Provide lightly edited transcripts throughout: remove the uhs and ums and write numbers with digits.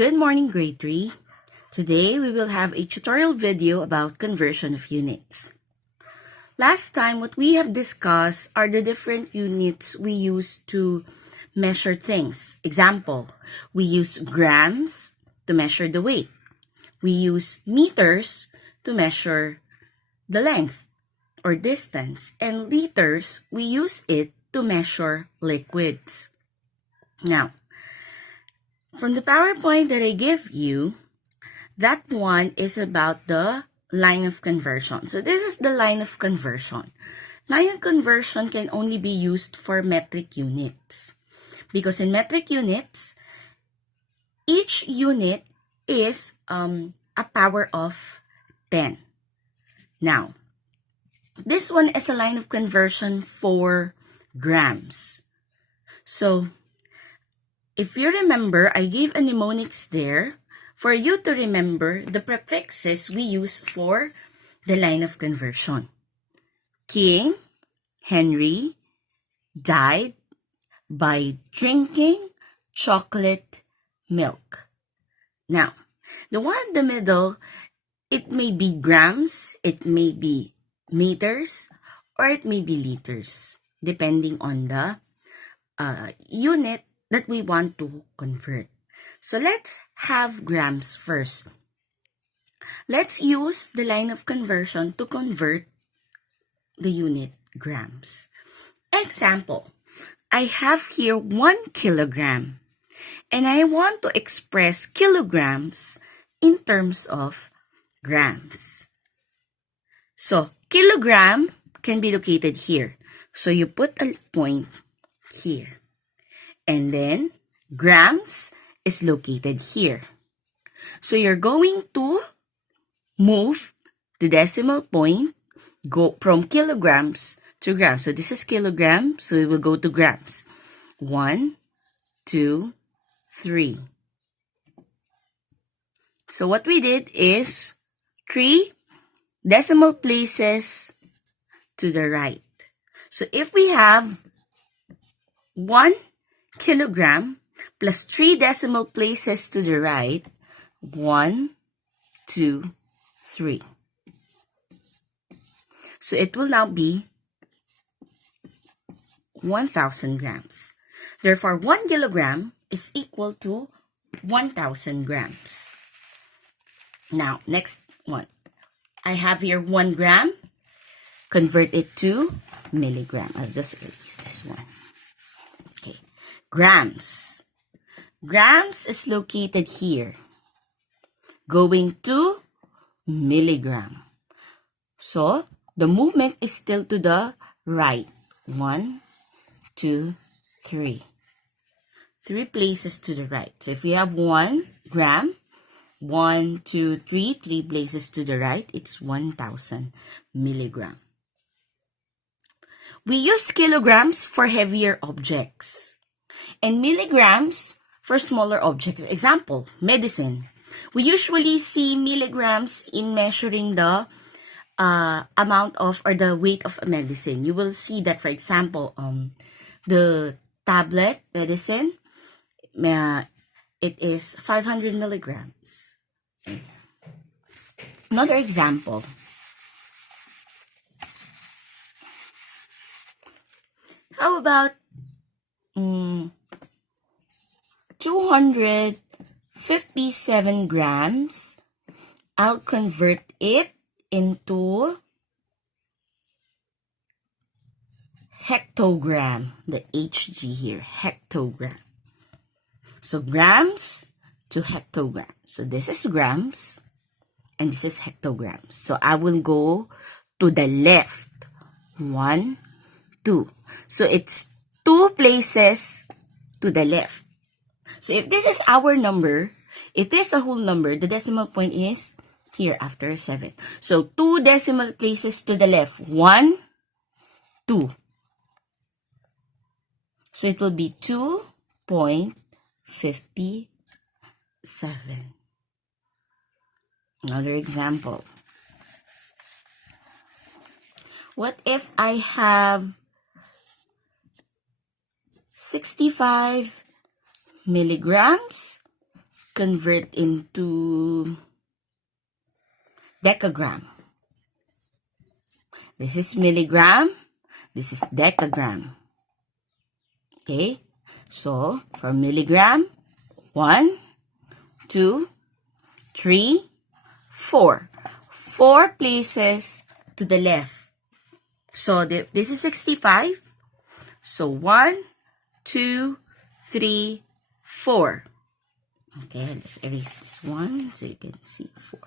Good morning, grade 3. Today we will have a tutorial video about conversion of units. Last time, what we have discussed are the different units we use to measure things. Example, we use grams to measure the weight. We use meters to measure the length or distance. And liters, we use it to measure liquids. Now, from the PowerPoint that I give you, that one is about the line of conversion. So this is the line of conversion. Line of conversion can only be used for metric units. Because in metric units, each unit is a power of 10. Now, this one is a line of conversion for grams. So, if you remember, I gave a mnemonics there for you to remember the prefixes we use for the line of conversion. King Henry died by drinking chocolate milk. Now, the one in the middle, it may be grams, it may be meters, or it may be liters, depending on the unit that we want to convert. So let's have grams first. Let's use the line of conversion to convert the unit grams. Example, I have here 1 kilogram and I want to express kilograms in terms of grams. So kilogram can be located here. So you put a point here. And then, grams is located here. So you're going to move the decimal point, go from kilograms to grams. So this is kilogram, so we will go to grams. 1, 2, 3. So what we did is 3 decimal places to the right. So if we have 1 kilogram plus 3 decimal places to the right, 1, 2, 3. So it will now be 1,000 grams. Therefore, 1 kilogram is equal to 1,000 grams. Now, next one. I have here 1 gram. Convert it to milligram. I'll just erase this one. Okay. Grams. Grams is located here. Going to milligram. So, the movement is still to the right. 1, 2, 3. 3 places to the right. So, if we have 1 gram, 1, 2, 3, 3 places to the right, it's 1,000 milligram. We use kilograms for heavier objects and milligrams for smaller objects. Example, medicine. We usually see milligrams in measuring the amount of or the weight of a medicine. You will see that, for example, the tablet medicine, it is 500 milligrams. Another example. How about 257 grams? I'll convert it into hectogram. The HG here, hectogram. So grams to hectogram. So this is grams and this is hectograms. So I will go to the left. 1, 2. So it's 2 places to the left. So if this is our number, it is a whole number. The decimal point is here after 7. So 2 decimal places to the left. 1, 2. So it will be 2.57. Another example. What if I have 65 milligrams convert into decagram. This is milligram. This is decagram. Okay, so for milligram, 1, 2, 3, 4. 4 places to the left. So this is 65. So 1, 2, 3, 4. Okay, let's erase this one so you can see 4.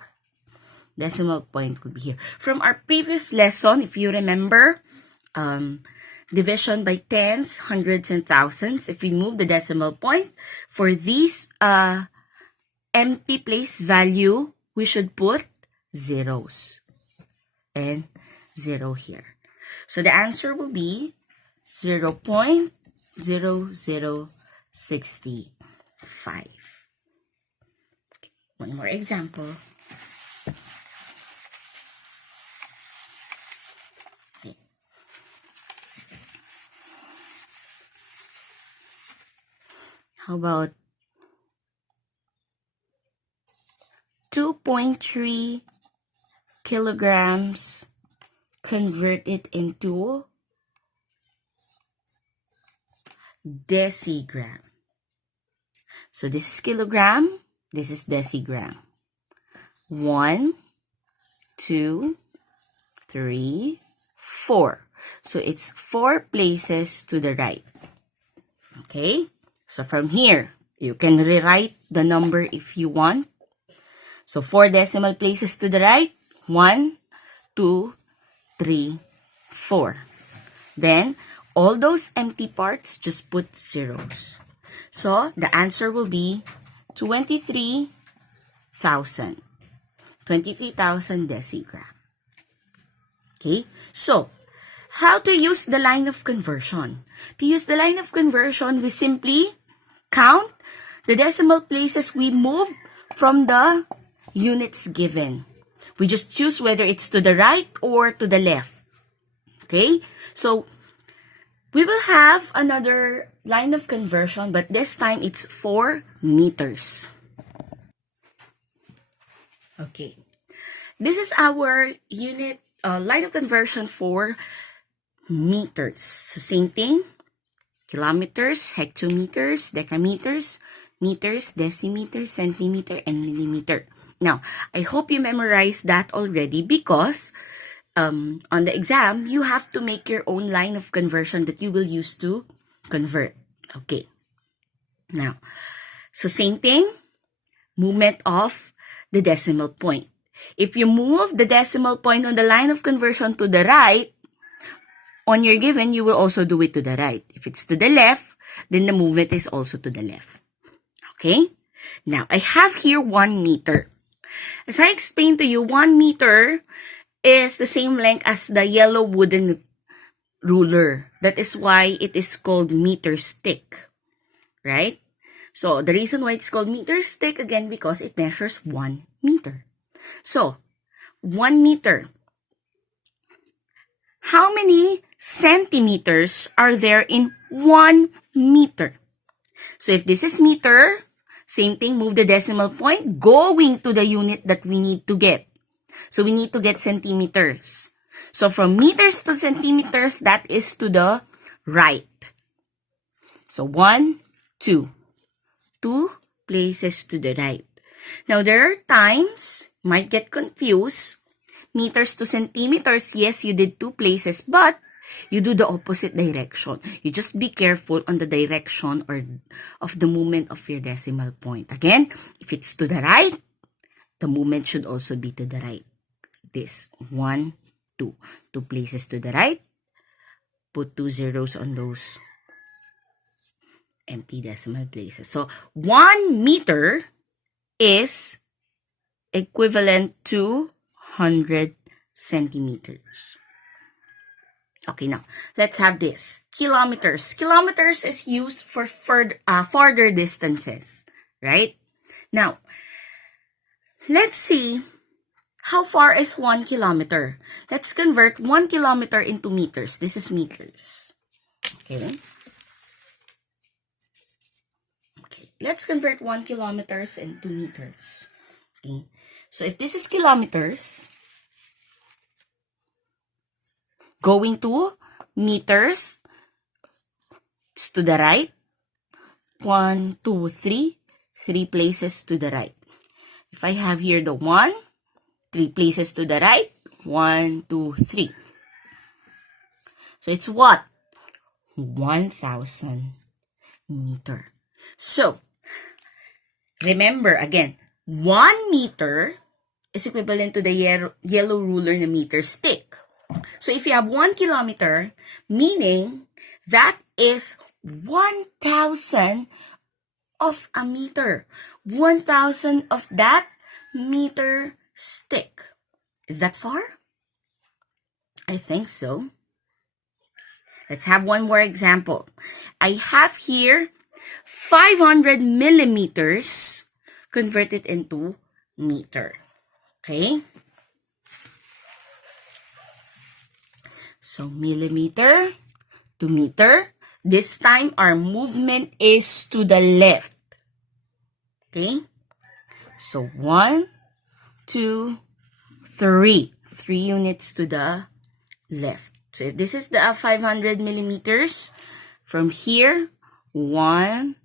Decimal point will be here. From our previous lesson, if you remember, division by tens, hundreds, and thousands. If we move the decimal point, for these empty place value, we should put zeros. And 0 here. So the answer will be 0.0065. One more example. Okay. How about 2.3 kilograms, convert it into decigram. So this is kilogram, this is decigram. 1, 2, 3, 4. So it's 4 places to the right. Okay, so from here, you can rewrite the number if you want. So 4 decimal places to the right, 1, 2, 3, 4. Then, all those empty parts, just put zeros. So, the answer will be 23,000. 23,000 decigram. Okay, so, how to use the line of conversion? To use the line of conversion, we simply count the decimal places we move from the units given. We just choose whether it's to the right or to the left. Okay, so we will have another line of conversion, but this time it's 4 meters. Okay, this is our unit line of conversion for meters. So same thing, kilometers, hectometers, decameters, meters, decimeter, centimeter, and millimeter. Now, I hope you memorized that already because on the exam, you have to make your own line of conversion that you will use to convert. Okay. Now, so same thing, movement of the decimal point. If you move the decimal point on the line of conversion to the right, on your given, you will also do it to the right. If it's to the left, then the movement is also to the left. Okay? Now, I have here 1 meter. As I explained to you, 1 meter is the same length as the yellow wooden ruler. That is why it is called meter stick. Right? So, the reason why it's called meter stick, again, because it measures 1 meter. So, 1 meter. How many centimeters are there in 1 meter? So, if this is meter, same thing, move the decimal point going to the unit that we need to get. So, we need to get centimeters. So, from meters to centimeters, that is to the right. So, 1, 2. 2 places to the right. Now, there are times, might get confused, meters to centimeters, yes, you did 2 places, but you do the opposite direction. You just be careful on the direction or of the movement of your decimal point. Again, if it's to the right, the movement should also be to the right. This 1, 2. 2 places to the right. Put 2 zeros on those empty decimal places. So 1 meter is equivalent to 100 centimeters. Okay, now, let's have this. Kilometers. Kilometers is used for farther distances, right? Now, let's see how far is 1 kilometer. Let's convert 1 kilometer into meters. This is meters. Okay. Okay, let's convert 1 kilometers into meters. Okay, so if this is kilometers, going to meters, it's to the right. 1, 2, 3, 3 places to the right. If I have here the 1, 3 places to the right, 1, 2, 3. So it's what? 1,000 meter. So, remember again, 1 meter is equivalent to the yellow ruler na meter stick. So if you have 1 kilometer, meaning that is 1,000 of a meter. 1,000 of that meter stick. Is that far? I think so. Let's have one more example. I have here 500 millimeters converted into meter. Okay? So millimeter to meter. This time our movement is to the left. Okay? So 1, 2, 3. 3 units to the left. So if this is the 500 millimeters, from here, 1,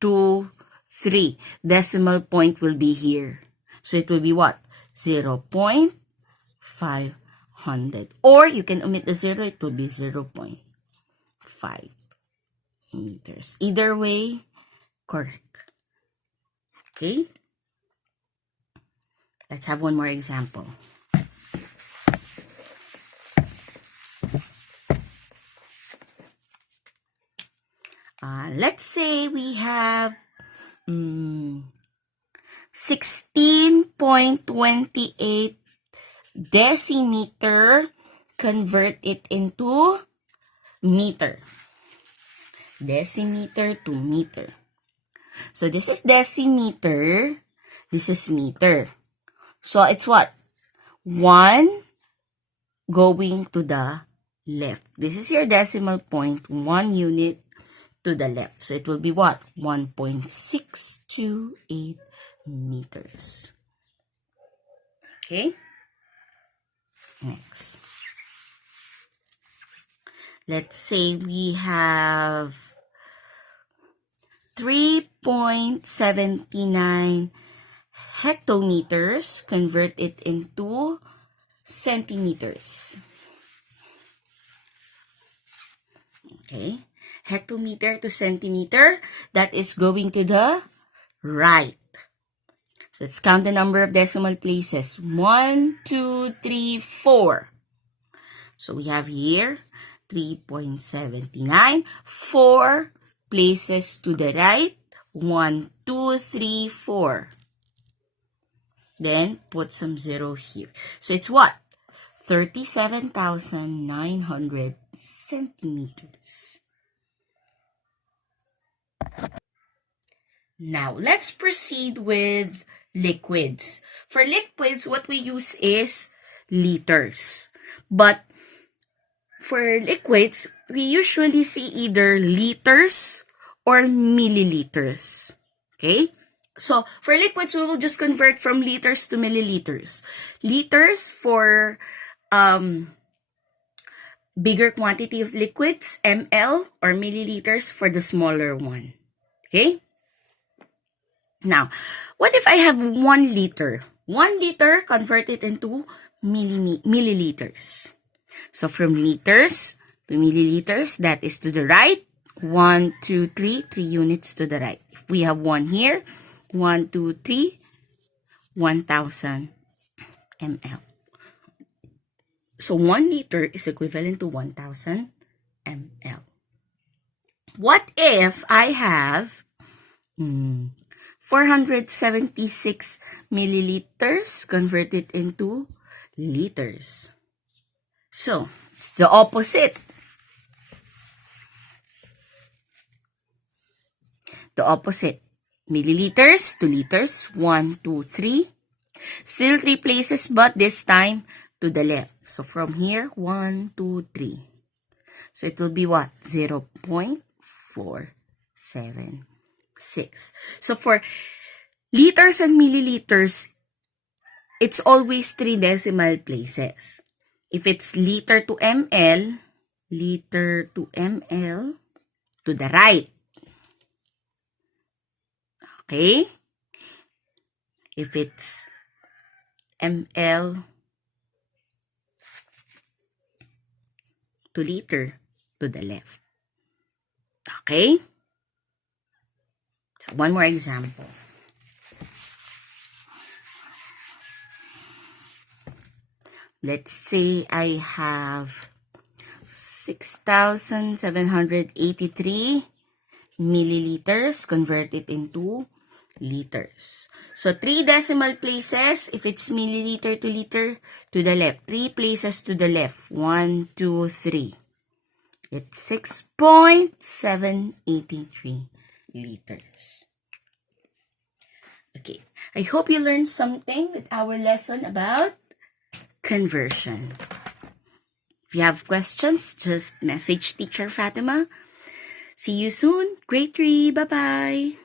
2, 3. Decimal point will be here. So it will be what? 0.500. Or you can omit the 0, it will be 0.5 meters. Either way, correct. Okay? Let's have one more example. Let's say we have 16.28 decimeter. Convert it into meter. Decimeter to meter. So this is decimeter. This is meter. So it's what? 1 going to the left. This is your decimal point. 1 unit to the left. So it will be what? 1.628 meters. Okay? Next. Let's say we have 3.79 hectometers. Convert it into centimeters. Okay. Hectometer to centimeter, that is going to the right. So let's count the number of decimal places. 1, 2, 3, 4. So we have here 3.79. 4 places to the right. 1, 2, 3, 4. Then put some 0 here. So it's what? 37,900 centimeters. Now, let's proceed with liquids. For liquids, what we use is liters. But for liquids, we usually see either liters or milliliters. Okay? So, for liquids, we will just convert from liters to milliliters. Liters for bigger quantity of liquids, ml, or milliliters for the smaller one. Okay? Now, what if I have 1 liter? 1 liter converted into milliliters. So from liters to milliliters, that is to the right. 1, 2, 3, 3 units to the right. If we have 1 here, 1, 2, 3, 1,000 ml. So 1 liter is equivalent to 1,000 ml. What if I have 476 milliliters converted into liters? So, it's the opposite. The opposite. Milliliters to liters. 1, 2, 3. Still 3 places, but this time to the left. So, from here, 1, 2, 3. So, it will be what? 0.47 So for liters and milliliters, it's always 3 decimal places. If it's liter to ml to the right. Okay? If it's ml to liter, to the left. Okay? So one more example. Let's say I have 6,783 milliliters. Convert it into liters. So 3 decimal places, if it's milliliter to liter, to the left. 3 places to the left. 1, 2, 3. It's 6.783 liters. Okay, I hope you learned something with our lesson about conversion. If you have questions, just message Teacher Fatima. See you soon. Grade 3. Bye-bye.